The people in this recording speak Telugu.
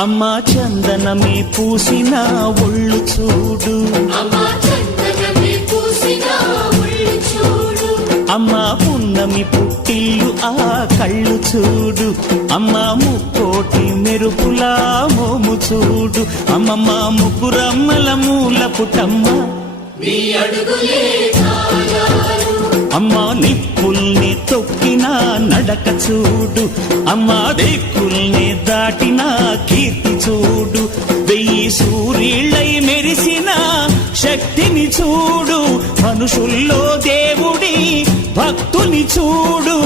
అమ్మా చందనమే పూసిన ఒళ్ళు చూడు, అమ్మా పున్నమి పుట్టిల్లు ఆ కళ్ళు చూడు, అమ్మా ముక్కోటి మెరుపులా మోము చూడు, అమ్మమ్మ ముగ్గురమ్మల మూల పుటమ్మ అమ్మా నిప్పుల్ని తొక్కిన నడక చూడు, అమ్మా దిక్కుల్ని దాటిన కీర్తి చూడు, 1000 సూర్యుళ్ళై మెరిసిన శక్తిని చూడు, మనుషుల్లో దేవుడి భక్తుని చూడు.